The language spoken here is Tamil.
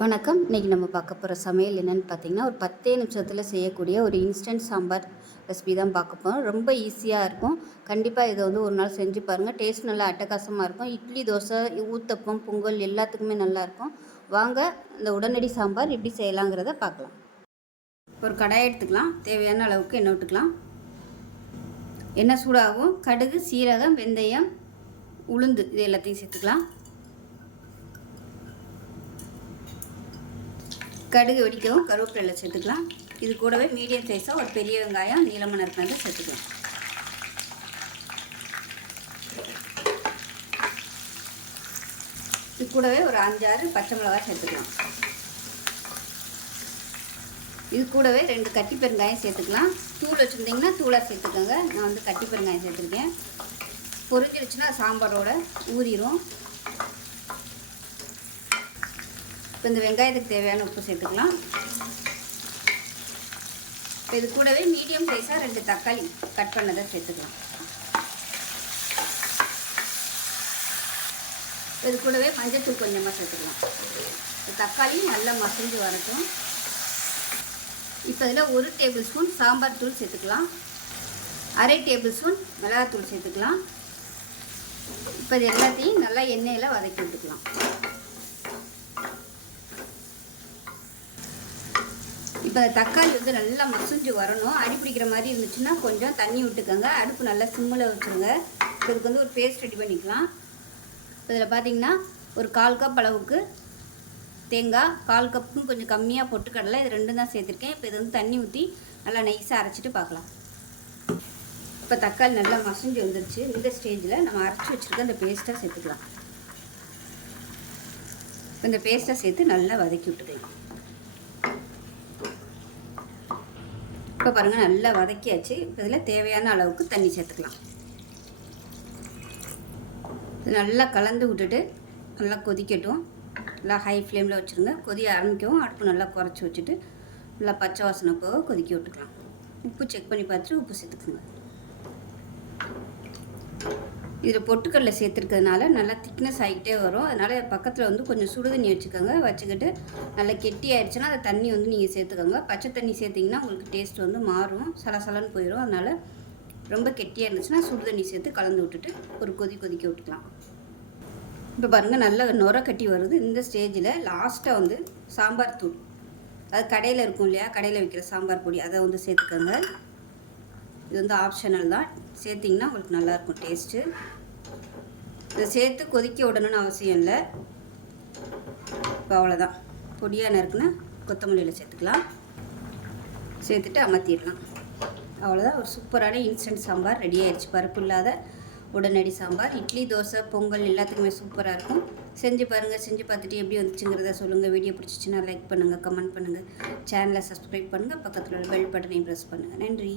வணக்கம். இன்றைக்கி நம்ம பார்க்க போகிற சமையல் என்னென்னு பார்த்தீங்கன்னா ஒரு பத்தே நிமிஷத்தில் செய்யக்கூடிய ஒரு இன்ஸ்டன்ட் சாம்பார் ரெசிபி தான் பார்க்க போகிறோம் ரொம்ப ஈஸியாக இருக்கும். கண்டிப்பாக இதை வந்து ஒரு நாள் செஞ்சு பாருங்கள் டேஸ்ட் நல்லா அட்டகாசமாக இருக்கும். இட்லி தோசை ஊத்தப்பம் பொங்கல் எல்லாத்துக்குமே நல்லாயிருக்கும் வாங்க இந்த உடனடி சாம்பார் எப்படி செய்யலாங்கிறத பார்க்கலாம். ஒரு கடாய் எடுத்துக்கலாம். தேவையான அளவுக்கு எண்ணெய் விட்டுக்கலாம். எண்ணெய் சூடாகும் கடுகு சீரகம் வெந்தயம் உளுந்து இது எல்லாத்தையும் சேர்த்துக்கலாம். கடுகு வெடிக்கவும் கருவேப்பிலை சேர்த்துக்கலாம். இது கூடவே மீடியம் சைஸாக ஒரு பெரிய வெங்காயம் நீளமான இருக்கிறத சேர்த்துக்கலாம். இது கூடவே ஒரு அஞ்சாறு பச்சை மிளகாய் சேர்த்துக்கலாம். இது கூடவே ரெண்டு கட்டி பெருங்காயம் சேர்த்துக்கலாம். தூள் வச்சுருந்தீங்கன்னா தூளாக சேர்த்துக்கோங்க. நான் வந்து கட்டி பெருங்காயம் சேர்த்துருக்கேன். பொரிஞ்சிருச்சுன்னா சாம்பாரோட ஊறிடும் இப்போ இந்த வெங்காயத்துக்கு தேவையான உப்பு சேர்த்துக்கலாம். இப்போ இது கூடவே மீடியம் சைஸாக ரெண்டு தக்காளி கட் பண்ணதை சேர்த்துக்கலாம். இது கூடவே மஞ்சத்தூள் கொஞ்சமாக சேர்த்துக்கலாம். தக்காளி நல்லா மசிஞ்சு வரட்டும். இப்போ இதில் ஒரு டேபிள் ஸ்பூன் சாம்பார் தூள் சேர்த்துக்கலாம். அரை டேபிள் ஸ்பூன் மிளகாத்தூள் சேர்த்துக்கலாம். இப்போ இது எல்லாத்தையும் நல்லா எண்ணெயில் வதக்கி விட்டுக்கலாம். இப்போ தக்காளி வந்து நல்லா மசிஞ்சு வரணும். அடி பிடிக்கிற மாதிரி இருந்துச்சுன்னா கொஞ்சம் தண்ணி விட்டுக்கோங்க. அடுப்பு நல்லா சிம்மில் வச்சுருங்க. இதுக்கு வந்து ஒரு பேஸ்ட் ரெடி பண்ணிக்கலாம். இதில் பார்த்தீங்கன்னா ஒரு கால் கப் அளவுக்கு தேங்காய் கால் கப்பும் கொஞ்சம் கம்மியாக பொட்டுக்கடலை இது ரெண்டும் தான் சேர்த்துருக்கேன். இப்போ இது வந்து தண்ணி ஊற்றி நல்லா நைஸாக அரைச்சிட்டு பார்க்கலாம் இப்போ தக்காளி நல்லா மசிஞ்சு வந்துருச்சு. இந்த ஸ்டேஜில் நம்ம அரைச்சி வச்சுருக்க அந்த பேஸ்ட்டாக சேர்த்துக்கலாம். இந்த பேஸ்ட்டை சேர்த்து நல்லா வதக்கி விட்டுக்கலாம். இப்போ பாருங்கள் நல்லா வதக்கியாச்சு. இப்போ இதில் தேவையான அளவுக்கு தண்ணி சேர்த்துக்கலாம். இது நல்லா கலந்து விட்டுட்டு நல்லா கொதிக்கட்டும். நல்லா ஹை ஃப்ளேமில் வச்சுருங்க. கொதிய ஆரம்பிக்கவும் அடுப்பு நல்லா குறைச்சி வச்சுட்டு நல்லா பச்சை வாசனை போக கொதிக்க விட்டுக்கலாம். உப்பு செக் பண்ணி பார்த்துட்டு உப்பு சேர்த்துக்குங்க. இதில் பொட்டுக்கடலை சேர்த்துருக்கிறதுனால நல்லா திக்னஸ் ஆகிக்கிட்டே வரும். அதனால் பக்கத்தில் வந்து கொஞ்சம் சுடு தண்ணி வச்சுக்கோங்க. வச்சுக்கிட்டு நல்லா கெட்டி ஆயிடுச்சுன்னா அந்த தண்ணி வந்து நீங்கள் சேர்த்துக்கோங்க. பச்சை தண்ணி சேர்த்திங்கன்னா உங்களுக்கு டேஸ்ட் வந்து மாறும். சலசலன்னு போயிடும். அதனால் ரொம்ப கெட்டியாக இருந்துச்சுன்னா சுடு தண்ணி சேர்த்து கலந்து விட்டுட்டு ஒரு கொதி கொதிக்க விட்டுக்கலாம். இப்போ பாருங்கள் நல்ல நுர கட்டி வருது. இந்த ஸ்டேஜில் லாஸ்ட்டாக வந்து சாம்பார் தூள். அது கடையில் இருக்கும் இல்லையா? கடையில் வைக்கிற சாம்பார் பொடி. அதை வந்து சேர்த்துக்கோங்க. இது வந்து ஆப்ஷனல் தான். சேர்த்திங்கன்னா உங்களுக்கு நல்லாயிருக்கும் டேஸ்ட்டு இதை சேர்த்து கொதிக்க விடணும்னு அவசியம் இல்லை. இப்போ அவ்வளோதான் பொடியாக நறுக்குன்னா கொத்தமல்லியில் சேர்த்துக்கலாம். சேர்த்துட்டு அமர்த்திடலாம். அவ்வளோதான் ஒரு சூப்பரான இன்ஸ்டன்ட் சாம்பார் ரெடி ஆயிடுச்சு. பருப்பு இல்லாத உடனடி சாம்பார். இட்லி தோசை பொங்கல் எல்லாத்துக்குமே சூப்பராக இருக்கும். செஞ்சு பாருங்கள் செஞ்சு பார்த்துட்டு எப்படி வந்துச்சுங்கிறத சொல்லுங்கள் வீடியோ பிடிச்சிச்சின்னா லைக் பண்ணுங்கள் கமெண்ட் பண்ணுங்கள் சேனலை சப்ஸ்கிரைப் பண்ணுங்கள் பக்கத்தில் உள்ள பெல் பட்டனையும் ப்ரெஸ் பண்ணுங்கள் நன்றி.